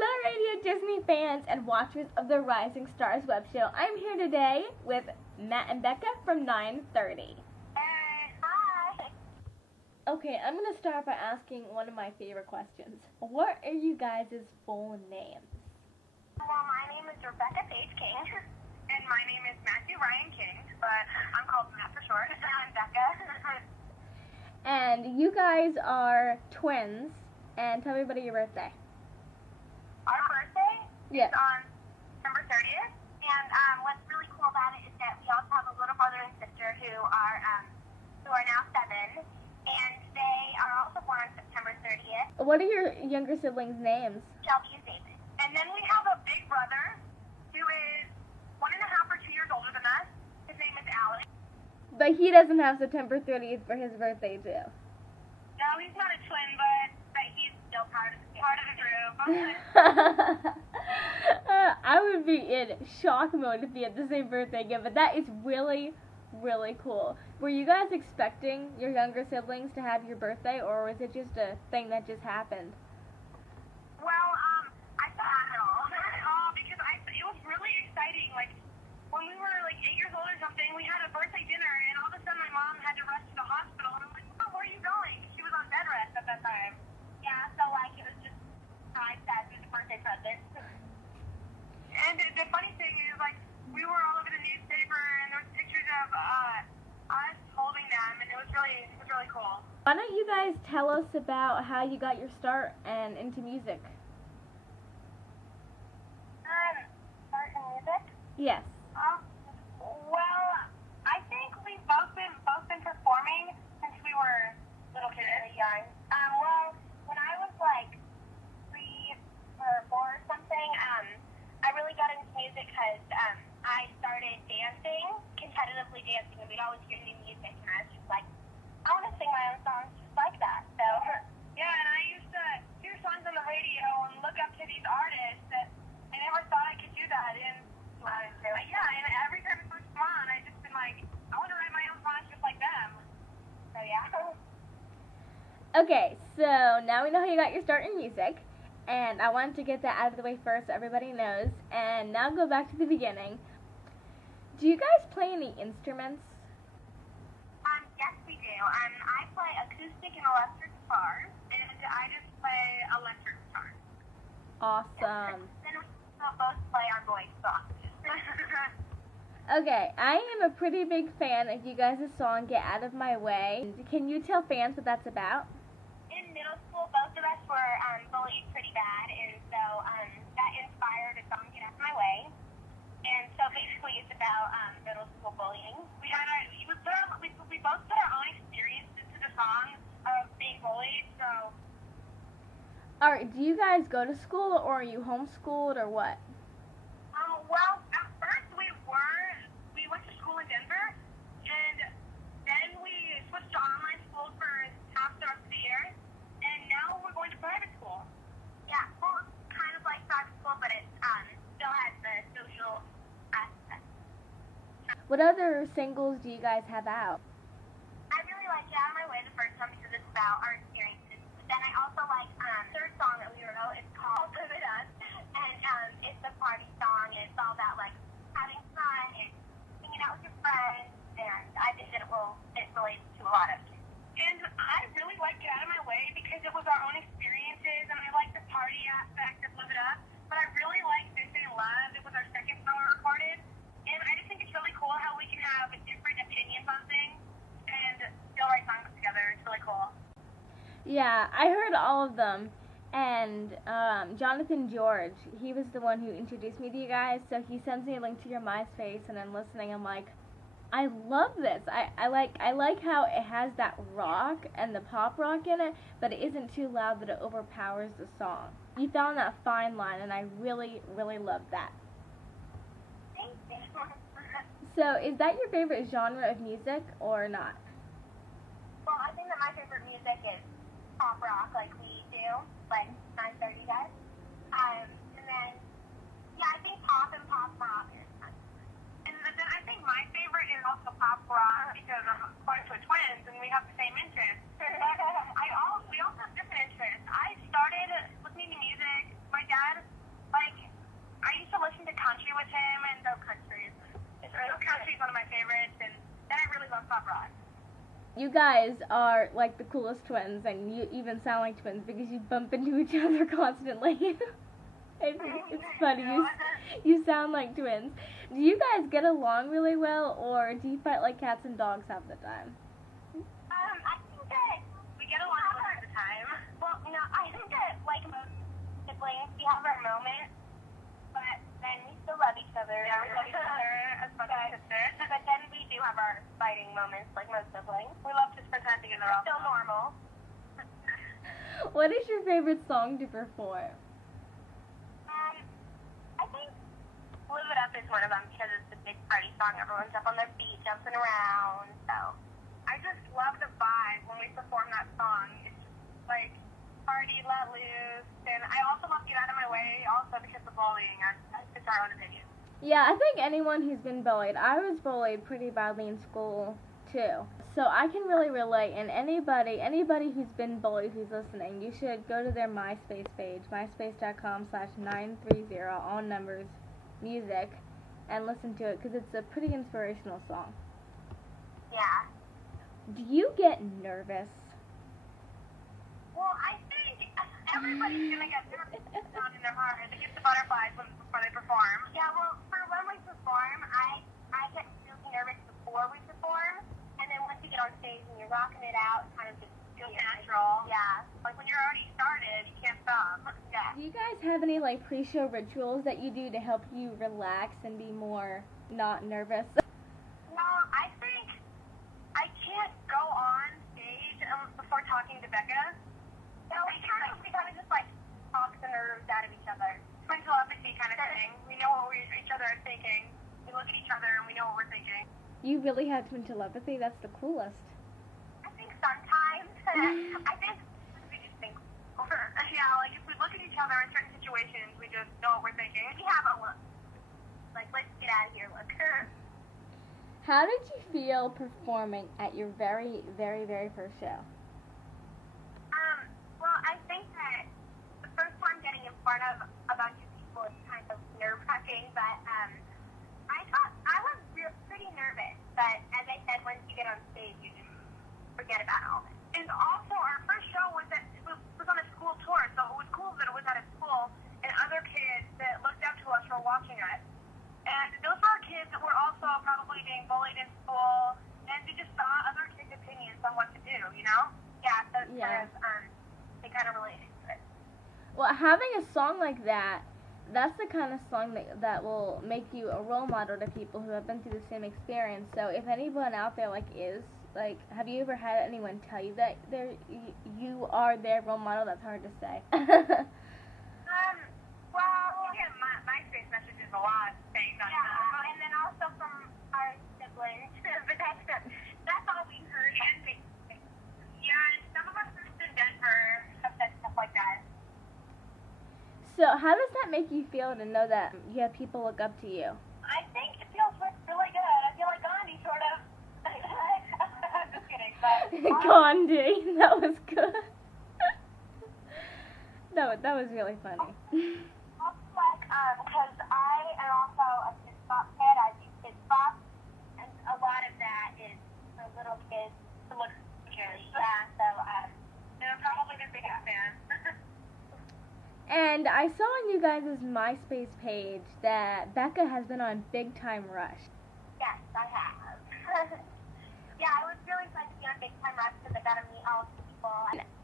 Hello, Radio Disney fans and watchers of the Rising Stars Webshow. I'm here today with Matt and Becca from 9:30. Hey, hi. Okay, I'm going to start by asking one of my favorite questions. What are you guys' full names? Well, my name is Rebecca King, and my name is Matthew Ryan King, but I'm called Matt for short. I'm Becca. And you guys are twins, and tell everybody your birthday. Our birthday Yes. is on September 30th, and what's really cool about it is that we also have a little brother and sister who are now 7, and they are also born on September 30th. What are your younger siblings' names? Shelby and David. And then we have a big brother who is 1.5 or 2 years older than us. His name is Alex. But he doesn't have September 30th for his birthday, too. No, he's not a twin, but he's still part of the group. I would be in shock mode if he had the same birthday again, but that is really, really cool. Were you guys expecting your younger siblings to have your birthday, or was it just a thing that just happened? Well, I thought it all. Because it was really exciting. Like, when we were like 8 years old or something, we had a birthday dinner, and all of a sudden my mom had to rush to the hospital, and I'm like, Mom, where are you going? She was on bed rest at that time. Yeah, so like it was just nice that it was a birthday present. And the funny thing is, like, we were all over the newspaper, and there was pictures of us holding them, and it was really cool. Why don't you guys tell us about how you got your start and into music? Start in music? Yes. Well, I think we've both been performing since we were little kids, really young. Well, when I was like 3 or 4 or something, I really got into music because I started dancing, competitively dancing, and we'd always hear new music, and I was just like, I want to sing my own songs just like that. So yeah, and I used to hear songs on the radio and look up to these artists that I never thought I could do that. And and every time it first come on, I just been like, I want to write my own songs just like them. So yeah. Okay, so now we know how you got your start in music, and I wanted to get that out of the way first so everybody knows, and now go back to the beginning. Do you guys play any instruments? Yes, we do. I play acoustic and electric guitars, and I just play electric guitar. Awesome. Then we both play our voice songs. Okay, I am a pretty big fan of you guys' song, Get Out of My Way. Can you tell fans what that's about? In middle school, both of us were bullied pretty bad, and so that inspired a song, Get Out of My Way. And so basically it's about middle school bullying. We both put our own experience into the song of being bullied, so... Alright, do you guys go to school, or are you homeschooled, or what? Well, at first we went to school in Denver, and then we switched to online school for half the rest of the year, and now we're going to private school. Yeah, well, it's kind of like private school, but it still has the social aspect. What other singles do you guys have out? I really like Get Out of My Way, the first one, because it's about our experiences. But then I also like the third song that we wrote. It's called Live It Up, and it's a party song, and it's all about like having fun and hanging out with your friends. And I think that it relates to a lot of kids. And I really like Get Out of My Way because it was our own experiences, and I like the party aspect of Live It Up. But I really like This Ain't Love. It was our second song we recorded, and I just think it's really cool how we can have different opinions on things and still write songs together. It's really cool. Yeah, I heard all of them, and Jonathan George, he was the one who introduced me to you guys, so he sends me a link to your MySpace, and I'm listening, I'm like, I love this. I like how it has that rock and the pop rock in it, but it isn't too loud that it overpowers the song. You found that fine line, and I really, really love that. Thank you. So, is that your favorite genre of music, or not? Well, I think that my favorite music is pop rock, like we do, like 9:30 does. And then, yeah, I think pop and pop rock is fun. And then I think my favorite is also pop rock because we're twins and we have the same interests. We also have different interests. I started listening to music. My dad You guys are like the coolest twins, and you even sound like twins because you bump into each other constantly. It's funny. You sound like twins. Do you guys get along really well, or do you fight like cats and dogs half the time? I think that we get along most of the time. Well, I think that like most siblings, we have our moments, but then we still love each other. Yeah, we love each other as much as sisters. But then we do have our fighting moments, like most siblings. We love to spend time together. It's still normal. What is your favorite song to perform? I think Live It Up is one of them because it's a big party song. Everyone's up on their feet, jumping around. So I just love the vibe when we perform that song. It's just like party, let loose. And I also love Get Out of My Way also because of bullying. It's our own opinion. Yeah, I think anyone who's been bullied. I was bullied pretty badly in school too. So I can really relate, and anybody who's been bullied who's listening, you should go to their MySpace page, myspace.com/930, all numbers, music, and listen to it, because it's a pretty inspirational song. Yeah. Do you get nervous? Well, I think everybody's going to get nervous down in their heart. They get the butterflies before they perform. Yeah, well, for when we perform, I get really nervous before we perform. And then once you get on stage and you're rocking it out, it kind of just feels natural. Yeah. Like when you're already started, you can't stop. Yeah. Do you guys have any like pre-show rituals that you do to help you relax and be more not nervous? No, I think I can't go on stage before talking to Becca. No, we kind of just like talk the nerves out of each other. Twin telepathy kind of thing. We know what each other are thinking. We look at each other and we know what we're thinking. You really have twin telepathy? That's the coolest. I think sometimes. I think we just think over. Yeah, like if we look at each other in certain situations, we just know what we're thinking. We have a look. Like, let's get out of here, look. How did you feel performing at your very, very, very first show? Well, I think that the first time getting in front of a bunch of people is kind of nerve-wracking, but I was pretty nervous, but as I said, once you get on stage, you just forget about all of it. And also, our first show was on a school tour, so it was cool that it was at a school, and other kids that looked up to us were watching us. And those were kids that were also probably being bullied in school, and we just saw other kids' opinions on what to do, you know? Yeah, so it's they kind of related to it. Well, having a song like that, that's the kind of song that will make you a role model to people who have been through the same experience. So if anyone out there have you ever had anyone tell you that you are their role model? That's hard to say. Well, yeah, my face messages a lot saying that. Yeah, and then also from our siblings, but that's all we heard. Yeah, and some of us in Denver have said stuff like that. So how does that make you feel to know that you have people look up to you? I think it feels really good. I feel like Gandhi, sort of. I'm just kidding, but... Gandhi, that was good. That was really funny. Also, like, because I am also a Kids Bop kid, I do Kids Bop, and a lot of that is for little kids to look good. Yeah, so, I'm probably their biggest fan. And I saw on you guys' MySpace page that Becca has been on Big Time Rush. Yes, I have. Yeah, it was really fun to be on Big Time Rush because I got to meet all the people.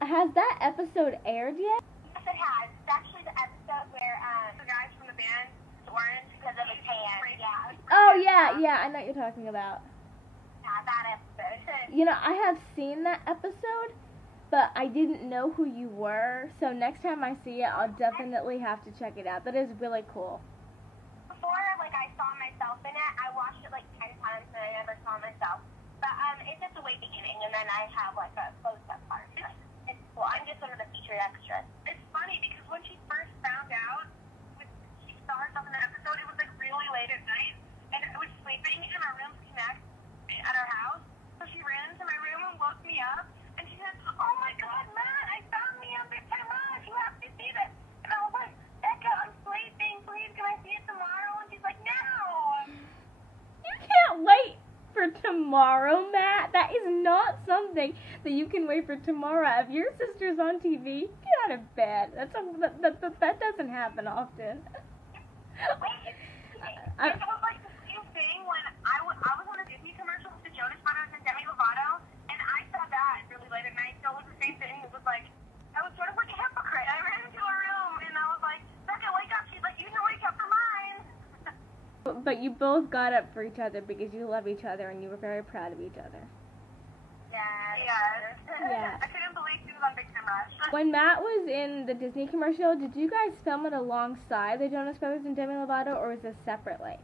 Has that episode aired yet? Yes, it has. It's actually the episode where the guys from the band orange because of his tan. Yeah. Oh, yeah, I know what you're talking about. Yeah, that episode. You know, I have seen that episode, but I didn't know who you were, so next time I see it, I'll definitely have to check it out. That is really cool. Before, I saw myself in it, I watched it 10 times and I never saw myself. But it's just the way beginning, and then I have a close-up part. It's cool. I'm just one of the featured extras. It's funny because when she first found out, she saw herself in the episode, it was really late at night, and I was sleeping in our room next at our house. So she ran into my room and woke me up, and she said, "Oh my God, Matt, I found me on Big Time Rush. You have to see this." And I was like, "Becca, I'm sleeping. Please, can I see it tomorrow?" And she's like, "No." You can't wait for tomorrow, Matt. That is not something that you can wait for tomorrow. If your sister's on TV, get out of bed. That doesn't happen often. It was like the same thing when I was on a Disney commercial with the Jonas Brothers and Demi Lovato, and I saw that really late at night, so it was the same thing. It was like, I was sort of like a hypocrite. I ran into her room, and I was like, Becca, wake up. She's like, you can wake up for mine. But you both got up for each other because you love each other and you were very proud of each other. Yes. Yeah. I couldn't believe she was on Big Time Rush. When Matt was in the Disney commercial, did you guys film it alongside the Jonas Brothers and Demi Lovato, or was this separately?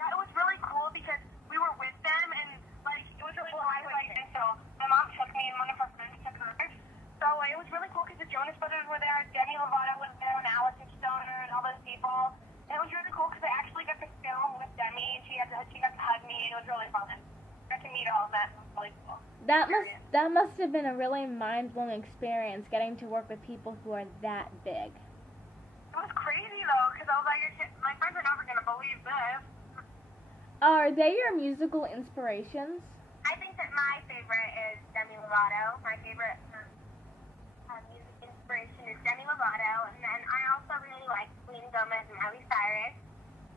That was really cool because we were with them, and like it was really cool. So my mom took me, and one of her friends took her. So it was really cool because the Jonas Brothers were there, Demi Lovato was there, and Allison Stoner, and all those people. And it was really cool because I actually got to film with Demi, and she got to hug me, and it was really fun. Got to meet all of that. It was really cool. That must have been a really mind-blowing experience, getting to work with people who are that big. It was crazy though, because I was like, my friends are never gonna believe this. Are they your musical inspirations? I think that my favorite is Demi Lovato. My favorite music inspiration is Demi Lovato, and then I also really like Selena Gomez and Miley Cyrus,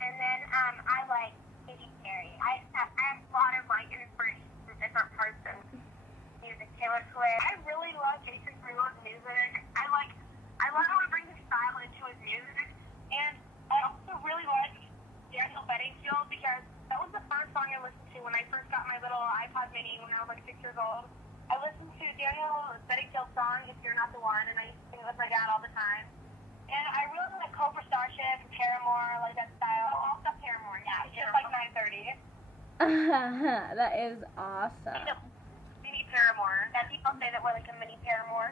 and then I like Katy Perry. I have a lot of like inspiration from different parts of music. Taylor Swift. I really love Jason Derulo's music. I love how he brings his style into his music, and I also really like Daniel Bedingfield because that was the first song I listened to when I first got my little iPod mini when I was like 6 years old. I listened to Daniel Bedingfield's song, If You're Not the One, and I used to sing it with my dad all the time. And I really like Cobra Starship, Paramore, like that style. All stuff Paramore, yeah. Just like 9:30. That is awesome. Mini Paramore. And people say that we're like a mini Paramore.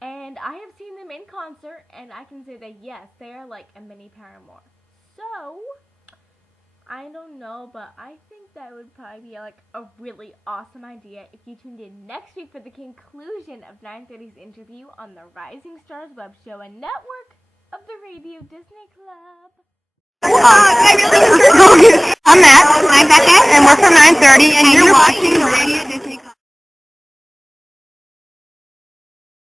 And I have seen them in concert, and I can say that yes, they are like a mini Paramore. So, I don't know, but I think that would probably be like a really awesome idea if you tuned in next week for the conclusion of 9:30's interview on the Rising Stars Webshow, a network of the Radio Disney Club. I'm Matt. I'm Becca, and we're from 9:30, and you're watching the Radio